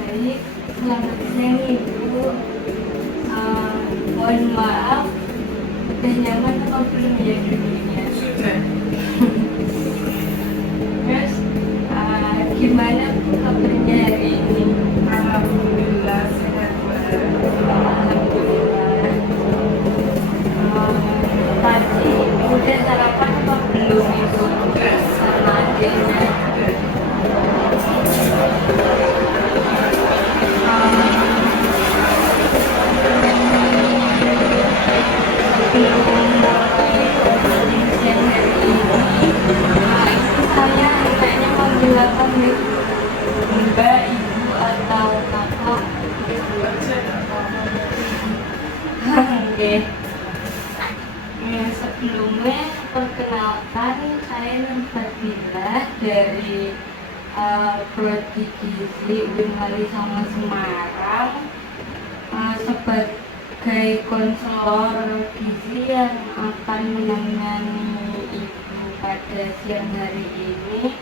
Baik, selamat siang Ibu. Mohon maaf, udah nyaman apa belum ya duduknya? Sudah. Terus, gimana Bu kabarnya hari ini? Alhamdulillah sehat, Mbak. Alhamdulillah. Tadi udah sarapan apa belum Ibu? Sudah. Sama adiknya. Sebelum mulai opening siang hari ini, itu saya kayaknya manggil apa nih? Mbak, Ibu, atau Kakak? Baca tak apa-apa. Oke. Sebelumnya perkenalkan, saya Nurfadila dari Prodi Gizi UIN Wali Songo Semarang, sebagai konselor gizi yang akan menemani Ibu pada siang hari ini.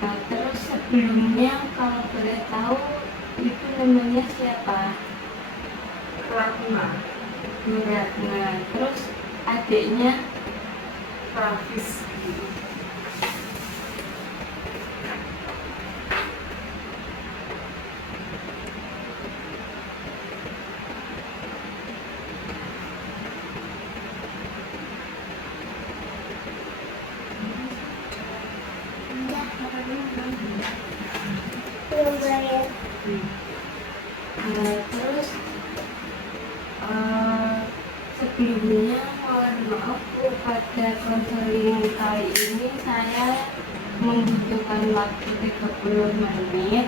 Terus sebelumnya kalau boleh tahu Ibu namanya siapa? Ratna, Bu Ratna. Terus adiknya Rafis. terus sebelumnya mohon maaf Bu, pada konseling kali ini saya membutuhkan waktu 30 menit.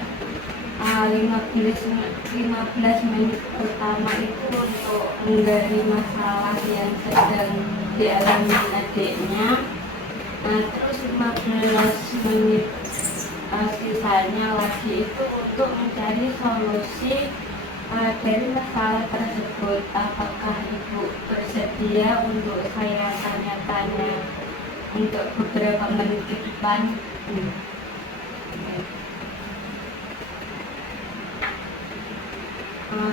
15 menit pertama itu untuk menggali masalah yang sedang dialami adiknya. Terus 15 menit sisanya lagi itu untuk mencari solusi dari masalah tersebut. Apakah Ibu bersedia untuk saya tanya-tanya untuk beberapa menit ke depan?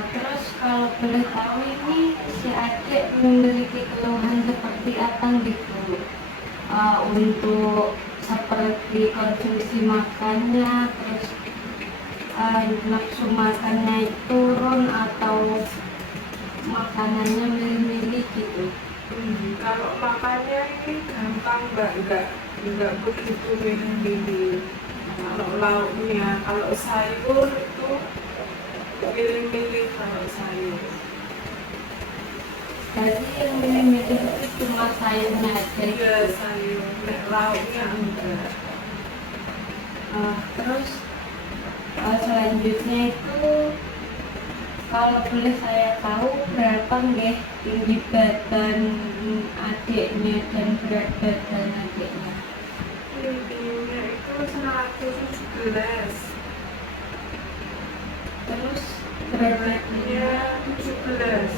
Terus kalau boleh tahu ini si adik memiliki keluhan seperti apa gitu? Untuk seperti konsumsi makannya, terus nafsu makannya turun atau makanannya milih-milih gitu. Kalau makannya ini gampang, Mbak. Enggak begitu milih-milih. Kalau lauknya, kalau sayur itu milih-milih kalau sayur. Jadi yang milih-milih itu cuma sayurnya aja. Iya, sayur. Nek lauknya enggak. Terus selanjutnya itu kalau boleh saya tahu berapa nggih tinggi badan adiknya dan berat badan adiknya? Tingginya itu 111. Terus berat badannya Beratnya 17.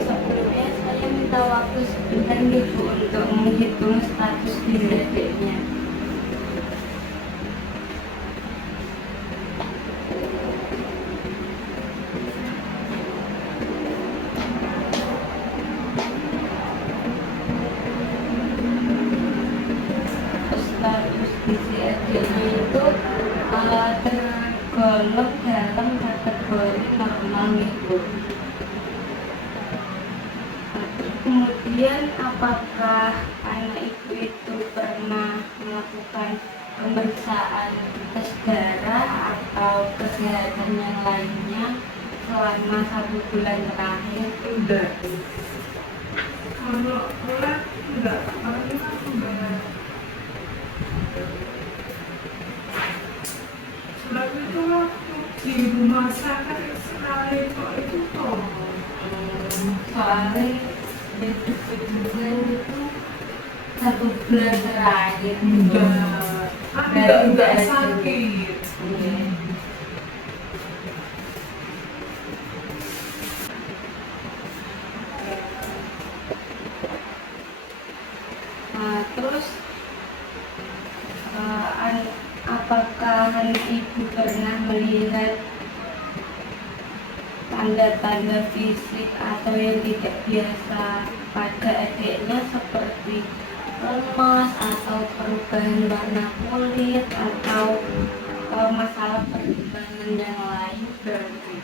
Sebelumnya saya minta waktu sebentar nih Bu untuk menghitung status diri adiknya. Status gizi adiknya itu tergolong dalam kategori normal nih Bu. Kemudian apakah anak ibu itu pernah melakukan pemeriksaan tes darah atau kesehatan yang lainnya selama 1 bulan terakhir? Enggak. Kalau lab enggak pernah, Mbak. Sebab itu waktu di rumah sakit sekali kok itu toh. Soalnya bulan itu 1 bulan terakhir Enggak sakit. Iya. Nah, terus apakah ibu pernah melihat tanda-tanda fisik atau yang tidak biasa pada adiknya seperti lemas atau perubahan warna kulit atau masalah perkembangan yang lain? Berarti.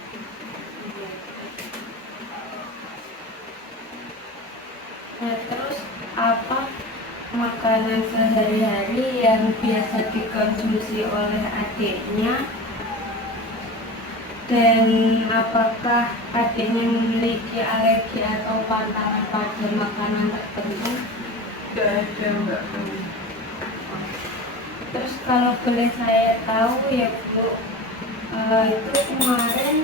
Nah, terus apa makanan sehari-hari yang biasa dikonsumsi oleh adiknya, dan apakah adiknya memiliki alergi atau pantangan pada makanan tertentu? Tidak ada, Mbak. Terus kalau boleh saya tahu ya Bu, itu kemarin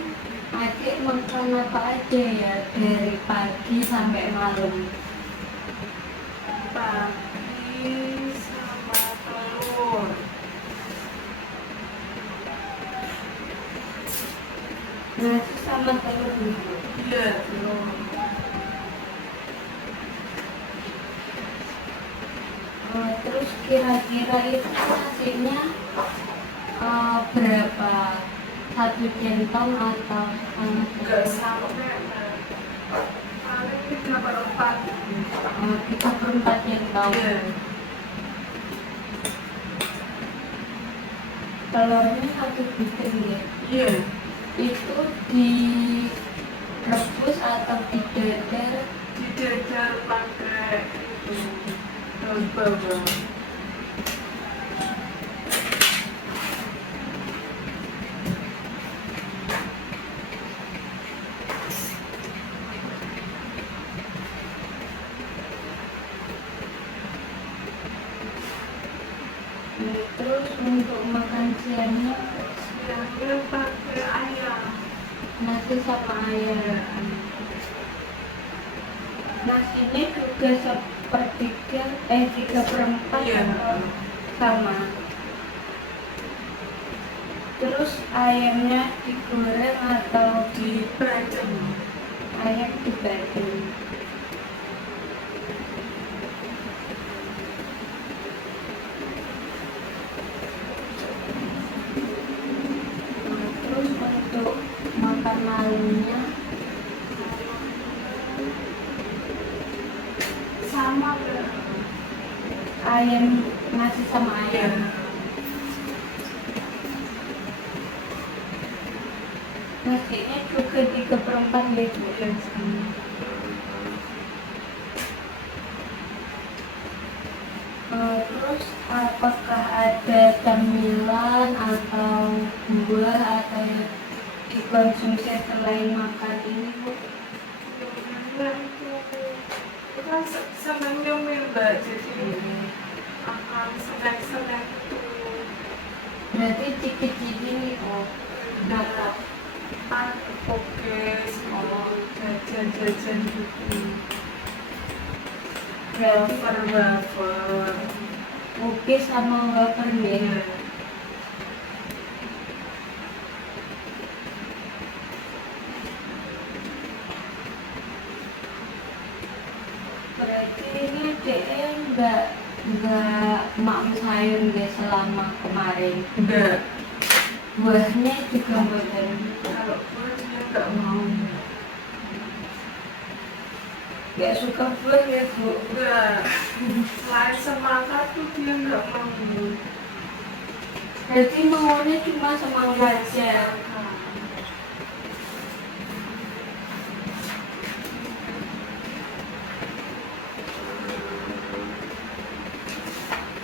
adik makan apa aja ya dari pagi sampai malam? Pagi sama telur. Nasi sama telur Bu. Iya, telur. Terus kira-kira itu nasinya berapa? 1 centong atau Enggak sampai, Mbak. Paling 3/4. 3/4 centong. Iya. Telurnya 1 butir ya. Iya. Itu direbus atau didadar? Didadar pakai itu daun bawang. Terus untuk makan siangnya Siangnya pakai ayam. nasi sama ayam. Nasinya juga sepertiga 3/4 Iya. atau sama. Terus ayamnya digoreng atau Dibacem. ayam dibacem? Terus untuk makan malamnya Sama, Mbak. ayam, nasi sama Iya. ayam. Nasinya juga 3/4 ya Bu. Iya, sama. Terus apakah ada camilan atau buah atau yang dikonsumsi selain makan ini Bu? Kita senang nyemil, Mbak. Jadi akan snack-snack itu. Berarti dikit-dikit nih Dapat pokes, jajan-jajan gitu. berarti Wafer. oke sama wafer Iya. ya. Berarti ini dia nggak makan sayur deh selama kemarin. Enggak. Buahnya juga buatan. Kalau gue dia nggak mau. Nggak suka buah ya Bu. Enggak. Selain semangat tuh dia nggak mau. Berarti maunya cuma semangka aja.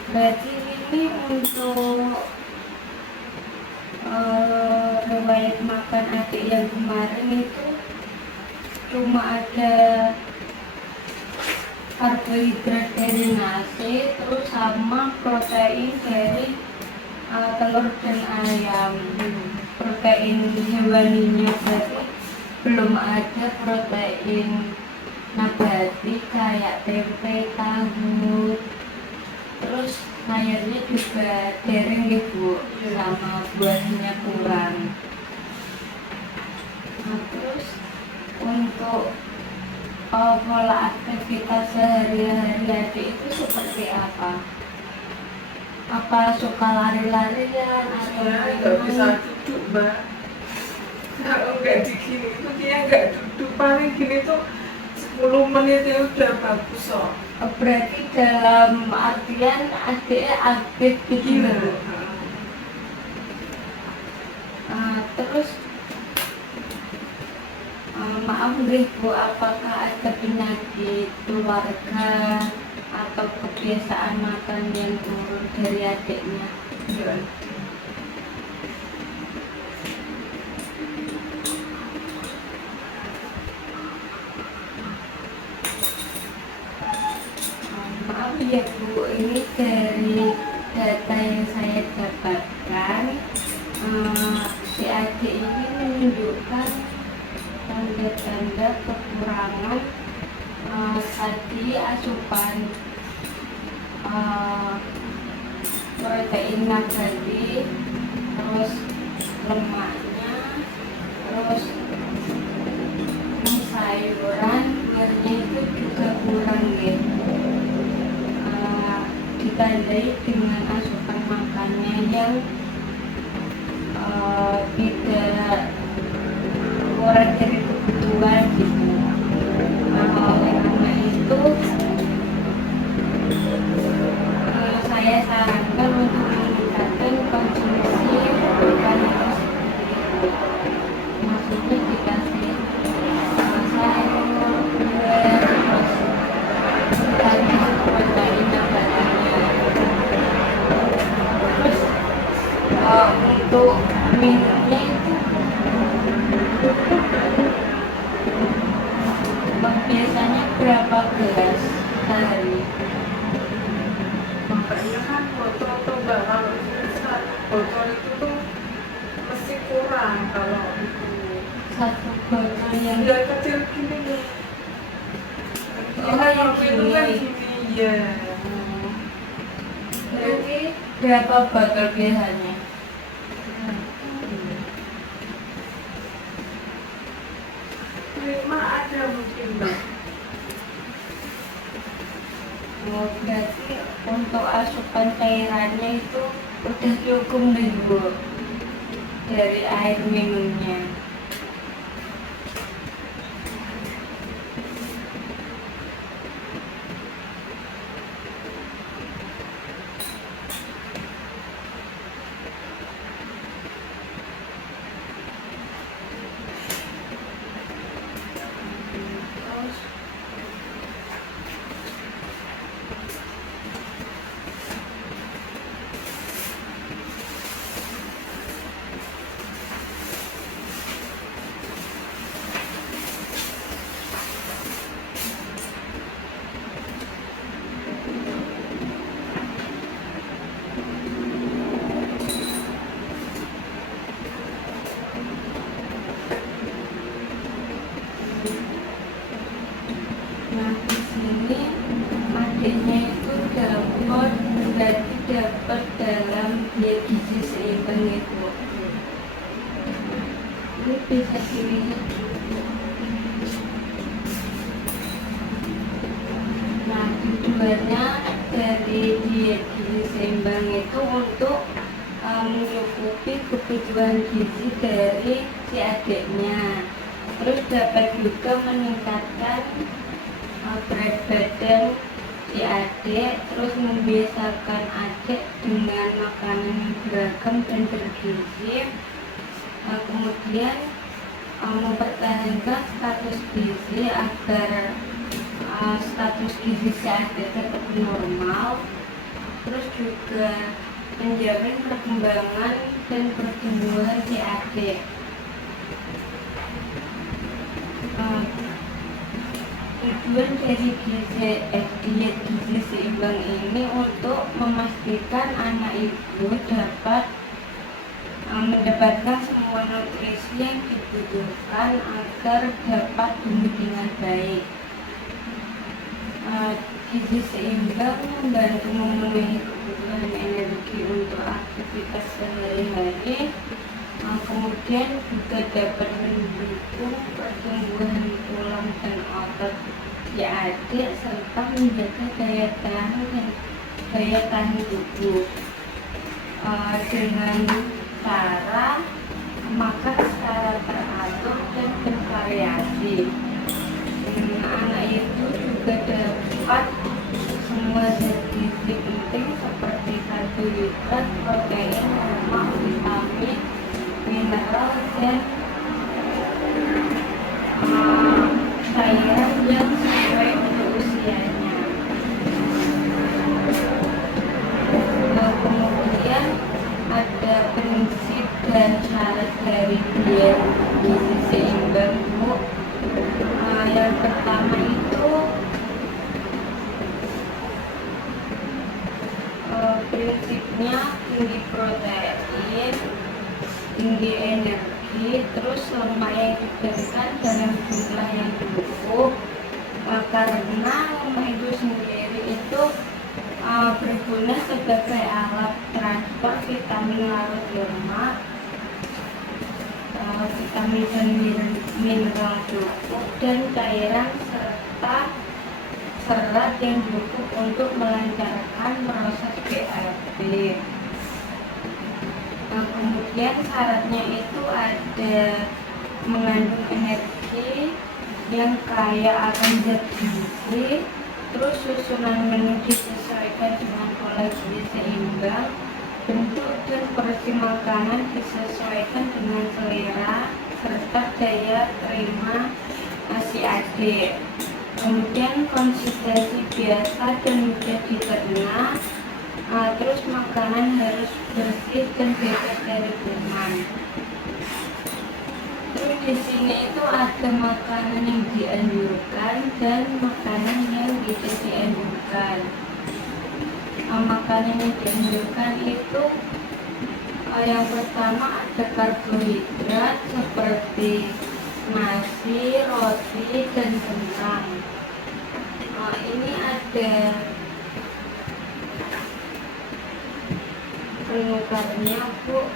Berarti ini untuk riwayat makan adik yang kemarin itu cuma ada karbohidrat dari nasi, terus sama protein dari telur dan ayam. Protein hewaninya berarti belum ada protein nabati kayak tempe, tahu. Terus sayurnya juga dereng ya Bu, sama buahnya kurang. Nah, terus untuk pola aktivitas sehari-hari adik itu seperti seperti apa? Apa suka lari-larian atau Dia nggak bisa main? duduk, Mbak. Kalau nggak digini itu dia nggak duduk, paling gini tuh 10 menit ya udah bagus kok. Berarti dalam artian adiknya aktif gitu. Iya. Terus maaf nih Bu, apakah ada penyakit keluarga atau kebiasaan makan yang turun dari adiknya? Iya. Maaf ya Bu, ini dari data yang saya dapatkan, si adik ini menunjukkan tanda-tanda kekurangan tadi asupan protein nabati, terus lemaknya, terus sayuran, airnya itu juga kurang gitu. Ditandai dengan asupan makannya yang tidak kurang dari kebutuhan gitu. Oleh karena itu saya sarankan untuk meningkatkan konsumsi makanan tersebut. Maksudnya dikasih sayur, buah, terus tadi protein nabatinya. Terus untuk minumnya itu biasanya berapa gelas sehari? Makanya kan botol tuh Mbak, kalau satu botol itu tuh mesti kurang kalau itu. Satu botol yang Dia kecil gini nih. Oh, Kan yang kopi itu kan gini. gini ya. Berarti berapa botol biasanya? 5 ada mungkin Mbak. Berarti untuk asupan cairannya itu udah cukup nih Bu dari air minumnya. Terus nah di sini adiknya itu dapat, berarti dapat dalam diet gizi seimbang itu. Ini bisa dilihat. Nah tujuannya dari diet gizi seimbang itu untuk mencukupi kebutuhan gizi dari si adiknya. Terus dapat juga meningkatkan berat badan si adik, terus membiasakan adik dengan makanan yang beragam dan bergizi. Kemudian mempertahankan status gizi agar status gizi si adik tetap normal, terus juga menjamin perkembangan dan pertumbuhan si adik. Tujuan dari diet gizi seimbang ini untuk memastikan anak ibu dapat mendapatkan semua nutrisi yang dibutuhkan agar dapat tumbuh dengan baik. Gizi seimbang membantu memenuhi kebutuhan energi untuk aktivitas sehari-hari. Kemudian juga dapat mendukung pertumbuhan tulang dan otot si adik serta menjaga daya tahan dan daya tahan tubuh dengan cara makan secara teratur dan bervariasi. Anak itu juga dapat semua zat gizi penting seperti karbohidrat, protein, lemak, vitamin, mineral, dan cairan yang sesuai untuk usianya. Kemudian ada prinsip dan syarat dari diet gizi seimbang, Bu. Yang pertama itu prinsipnya tinggi protein, tinggi energi, terus lemak yang diberikan dalam jumlah yang cukup, karena lemak itu sendiri itu berguna sebagai alat transport vitamin larut lemak, vitamin dan mineral cukup, dan cairan serta serat yang cukup untuk melancarkan proses BAB. Kemudian syaratnya itu ada mengandung energi yang kaya akan zat gizi, terus susunan menu disesuaikan dengan pola gizi seimbang, bentuk dan porsi makanan disesuaikan dengan selera serta daya terima si adik. Kemudian konsistensi biasa dan mudah dicerna, terus makanan harus bersih dan bebas dari kuman. Terus di sini itu ada makanan yang dianjurkan dan makanan yang tidak dianjurkan. Makanan yang dianjurkan itu yang pertama ada karbohidrat seperti nasi, roti, dan kentang. Ini ada penukarnya, Bu.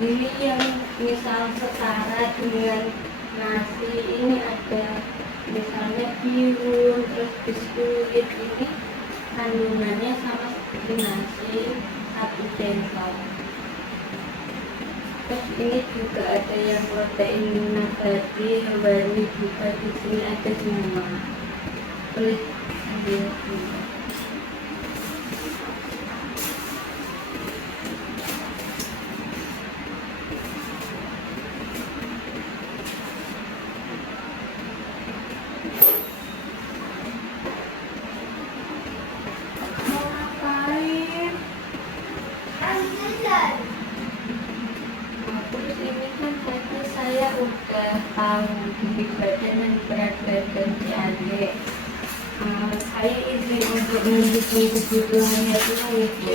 Ini yang misal setara dengan nasi, ini ada misalnya bihun, terus biskuit, ini kandungannya sama seperti nasi, 1 sendok. Terus ini juga ada yang protein nabati, hewani, juga di sini ada semua. Kulit ambil juga. Terus ini kan tadi saya udah tahu tinggi badan dan berat badan si adik. Saya izin untuk mendukung kebutuhannya dulu, Bu.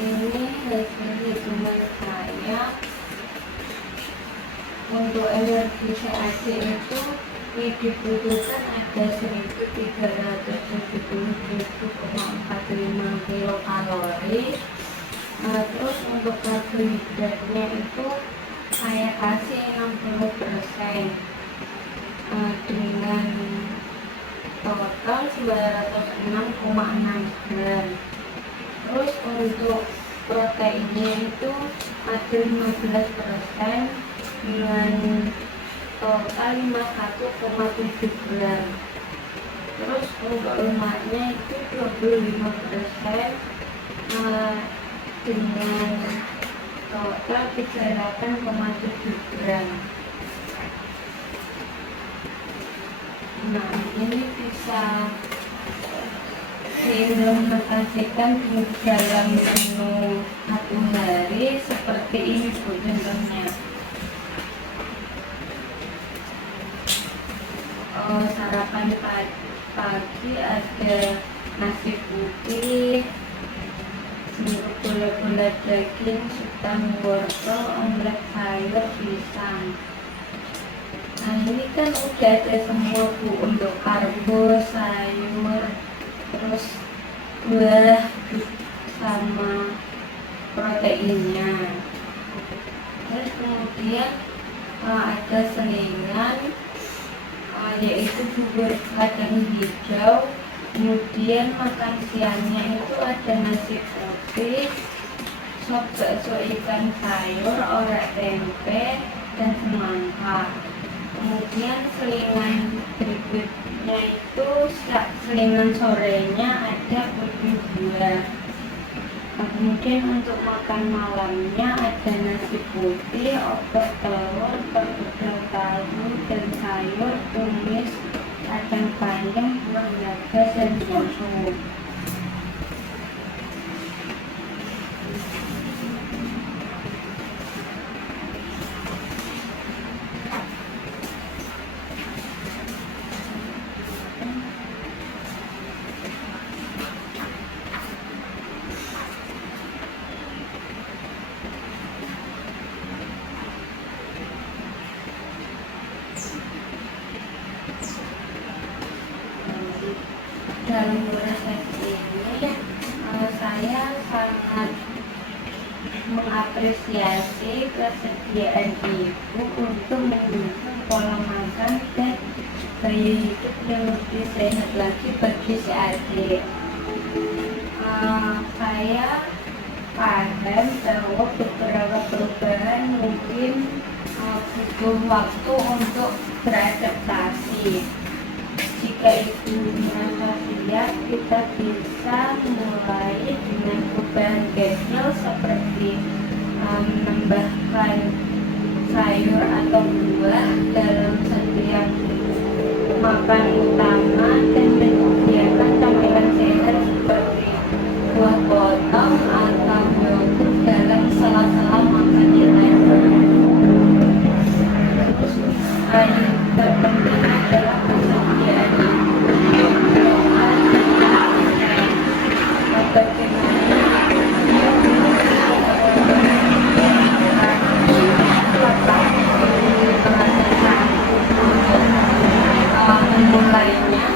Ini hasil hitungan saya. Untuk energi si adik itu yang dibutuhkan ada 1.377,45 kilokalori. Terus untuk karbohidratnya itu saya kasih 60%, dengan total 906,6 gram. Terus untuk proteinnya itu ada 15% dengan total 51,7 gram. Terus untuk lemaknya itu 25%, dengan total 38,7 gram. Nah, ini bisa diimplementasikan di dalam menu satu hari seperti ini, Bu, contohnya. Sarapan pagi ada nasi putih, semur gula-gula daging, sutan wortel, omelet sayur, pisang. Nah, ini kan udah ada semua, Bu, untuk karbo, sayur, terus buah sama proteinnya. Terus kemudian ada selingan, yaitu bubur kacang hijau, kemudian makan siangnya itu ada nasi putih, sop bakso ikan sayur, orek tempe, dan semangka. Kemudian selingan berikutnya itu selingan sorenya ada puding buah. Kemudian untuk makan malamnya ada nasi putih, opor telur, perkedel tahu, dan sayur, tumis, kacang panjang, buah naga, dan susu. Dalam resepsi ini saya sangat mengapresiasi kesediaan ibu untuk mendukung pola makan dan gaya hidup yang lebih sehat lagi bagi si adik. Saya paham bahwa beberapa perubahan mungkin butuh waktu untuk beradaptasi. Jika itu merasa siap, kita bisa mulai dengan perubahan kecil seperti menambahkan sayur atau buah dalam setiap makan utama dan menyediakan camilan sehat seperti buah potong atau yogurt dalam sela-sela makannya lainnya. Yang terpenting adalah kesediaan memulainya.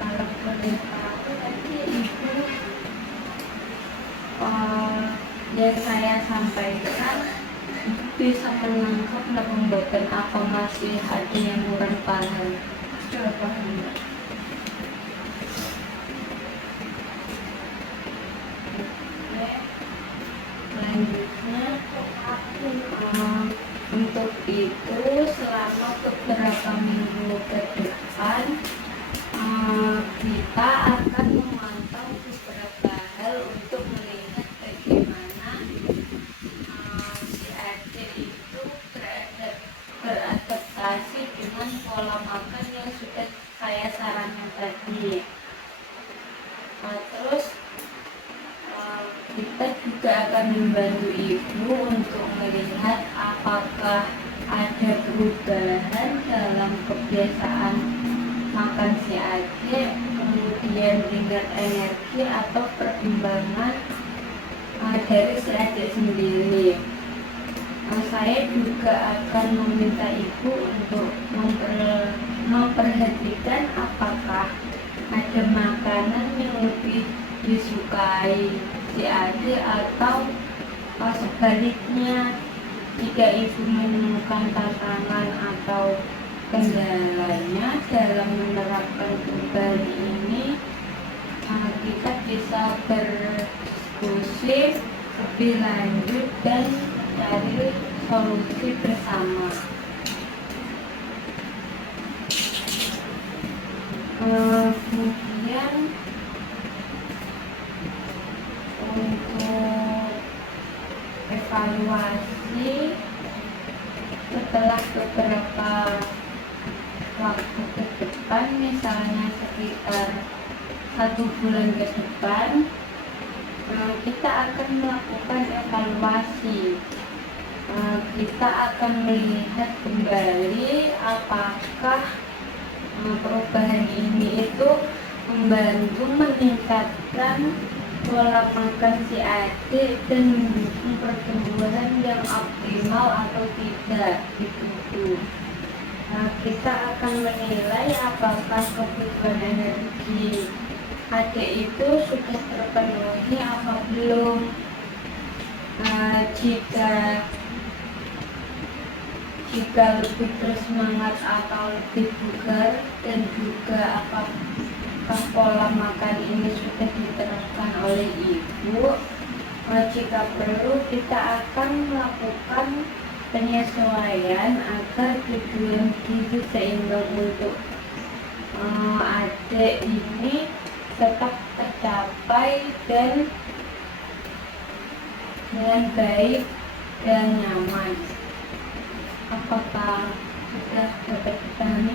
Kalau boleh tahu tadi ibu yang saya sampaikan bisa menangkap pembuatan apa masih ada yang kurang paham. Sudah paham Mbak. Selanjutnya untuk itu selama beberapa minggu ke depan kita akan memantau beberapa hal untuk melihat bagaimana si adik itu beradaptasi dengan pola makan yang sudah saya sarankan tadi. Terus kita juga akan membantu ibu untuk melihat apakah ada perubahan dalam kebiasaan makan si adik, kemudian tingkat energi atau perkembangan dari si adik sendiri. Saya juga akan meminta ibu untuk memperhatikan apakah ada makanan yang lebih disukai si adik atau sebaliknya. Jika ibu menemukan tantangan atau kendalanya dalam menerapkan perubahan ini, kita bisa berdiskusi lebih lanjut dan cari solusi bersama. Kemudian untuk evaluasi setelah beberapa waktu ke depan, misalnya sekitar 1 bulan ke depan, kita akan melakukan evaluasi. Kita akan melihat kembali apakah perubahan ini itu membantu meningkatkan pola makan si adik dan mendukung pertumbuhan yang optimal atau tidak di tubuh. Nah, kita akan menilai apakah kebutuhan energi adik itu sudah terpenuhi apa belum. Nah, jika lebih bersemangat atau lebih bugar, dan juga apakah pola makan ini sudah diterapkan oleh ibu. Jika perlu, kita akan melakukan penyesuaian agar tujuan gizi seimbang untuk adik ini tetap tercapai dan dengan baik dan nyaman. Apakah sudah dapat dipahami?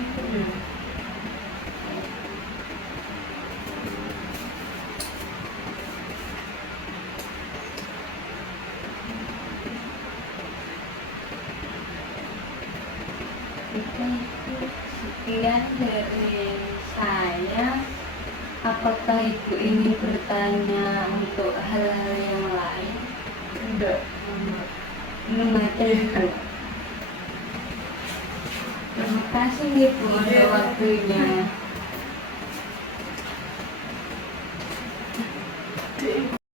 Sekian dari saya. Apakah ibu ingin bertanya untuk hal-hal yang lain? Enggak. Belum ada ibu. Terima kasih ibu untuk waktunya.